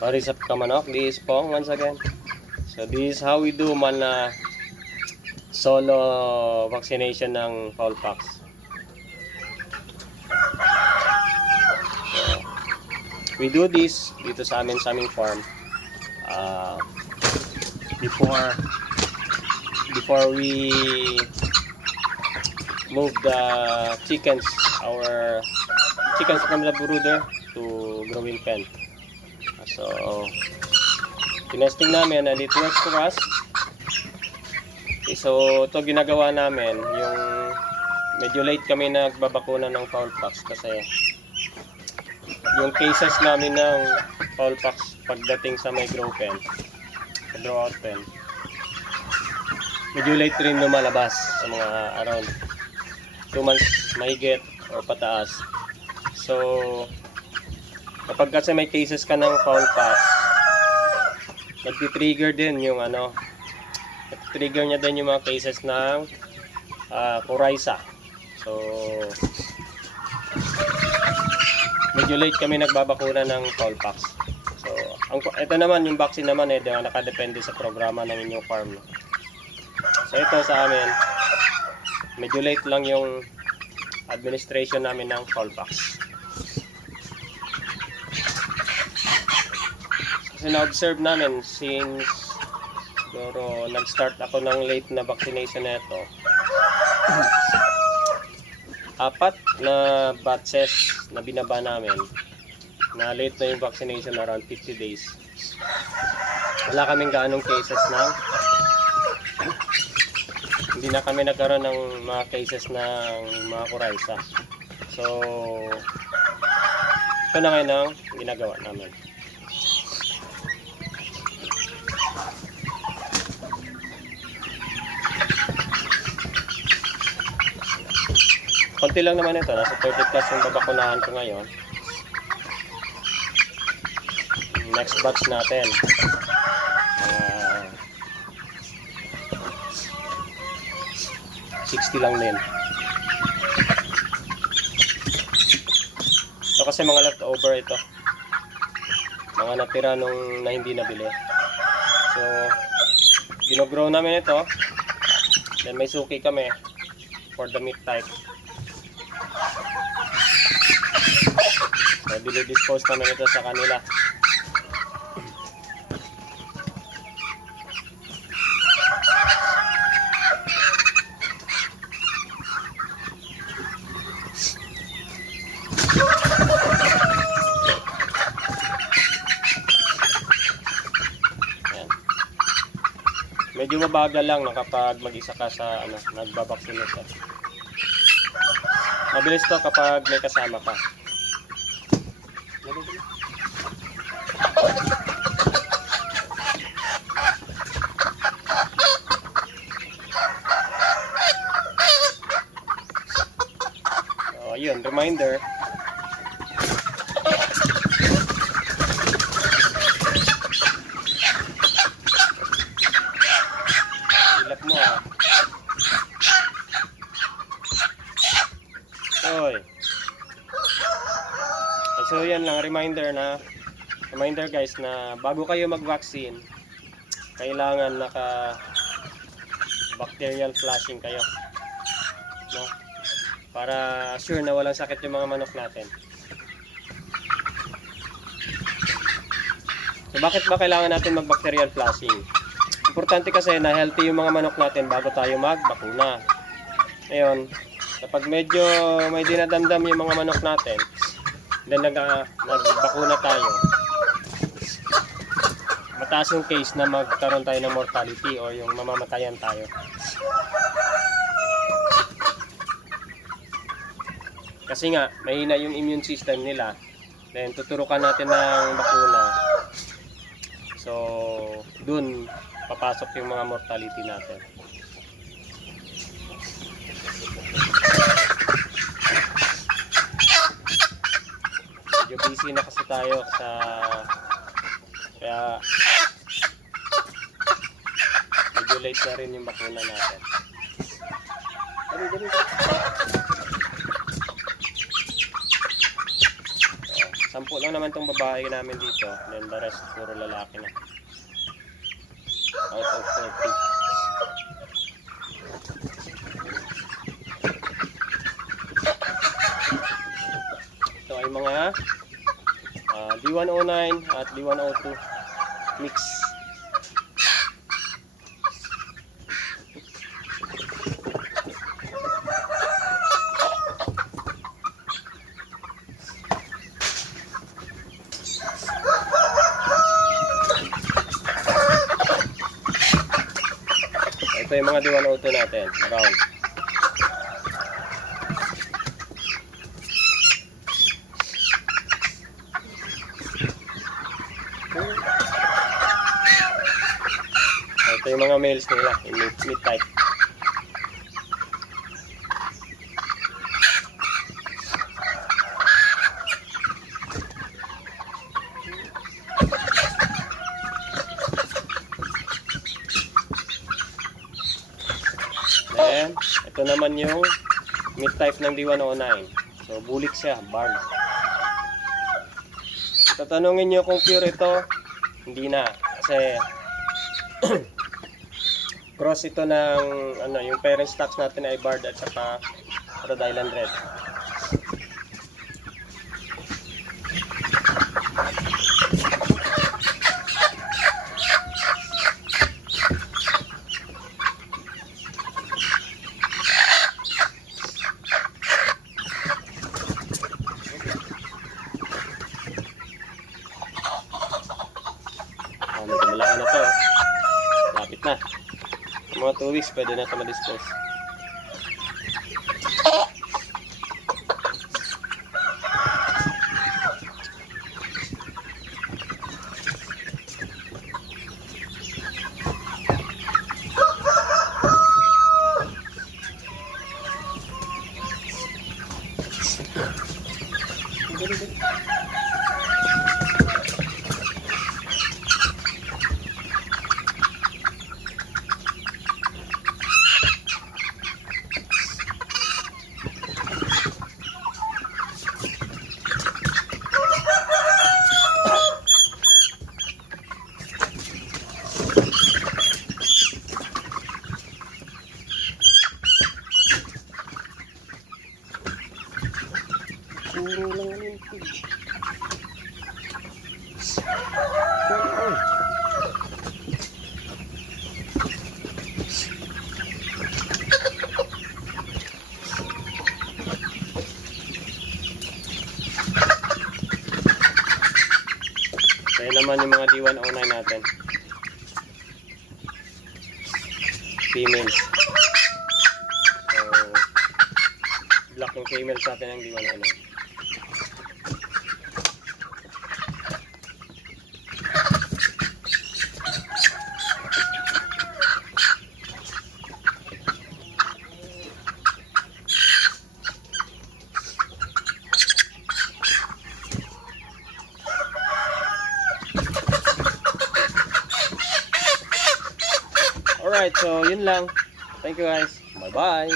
what is up kamanok? This is Pong once again. So this is how we do solo vaccination ng Fowlpox. So, we do this dito sa aming farm before we move the chickens, our chickens from the brooder to growing pen. So tinesting namin and it works for us. Okay, so ito ginagawa namin, yung medyo late kami nagbabakuna ng Fowlpox kasi yung cases namin ng Fowlpox pagdating sa may grow out pen, medyo late rin lumalabas sa mga around 2 months mahigit or pataas. So kapag kasi may cases ka ng Fowlpox, nagti-trigger din yung nagti-trigger niya din yung mga cases ng coryza. So medyo late kami nagbabakuna ng Fowlpox. So ito naman yung vaccine naman nakadepende sa programa ng inyong farm. So ito sa amin, medyo late lang yung administration namin ng Fowlpox. Kasi na-observe namin since siguro nag-start ako ng late na vaccination na ito, 4 na batches na binaba namin na late na yung vaccination, around 50 days. Wala kaming gaanong cases ng hindi na kami nagkaroon ng mga cases ng mga coryza. So ito na ngayon ang ginagawa namin. Konti lang naman ito, nasa 30 plus yung babakunahan ko ngayon. Next batch natin, 60 lang din. Ito kasi mga leftover ito, mga natira nung na hindi nabili. So ginogrow namin ito, then may suki kami for the meat type. So dili-dispose namin ito sa kanila. Medyo mabagal lang kapag mag-isa ka sa nagbabaksinate. Mabilis to kapag may kasama ka. So, yun, reminder. Ilap mo Oy. So yan lang, reminder guys na bago kayo mag-vaccine, kailangan naka-bacterial flushing kayo, no? Para sure na walang sakit yung mga manok natin. So bakit ba kailangan natin mag-bacterial flushing? Importante kasi na healthy yung mga manok natin bago tayo magbakuna. Ngayon, kapag medyo may dinadamdam yung mga manok natin, then nagbakuna tayo, mataas yung case na magkaroon tayo ng mortality o yung mamamatayan tayo. Kasi nga, mahina yung immune system nila, then tuturukan natin ng bakuna. So, dun papasok yung mga mortality natin. Medyo busy na kasi tayo kaya medyo late na rin yung bakuna natin. Dali. So, 10 lang naman tong babae namin dito. Then the rest puro lalaki na. Out of 40. Ito ay mga D109 at D102 mix. Ito yung mga D102 natin, brown. Ito yung mga males nila, yung mid type. Then, ito naman yung mid type ng D109. So, bulik siya, barn. Tatanungin nyo kung pure ito, hindi na. Kasi, cross ito ng, yung parent stocks natin ay barred at saka Rhode Island Red. Medyo malaki na to. Lapit na. Mga 2 weeks pwede na ito ma-dispose. Puro lang yan. Kaya naman yung mga D109 natin. Females. So, black yung females natin ng D109. Alright, so yun lang. Thank you guys. Bye-bye.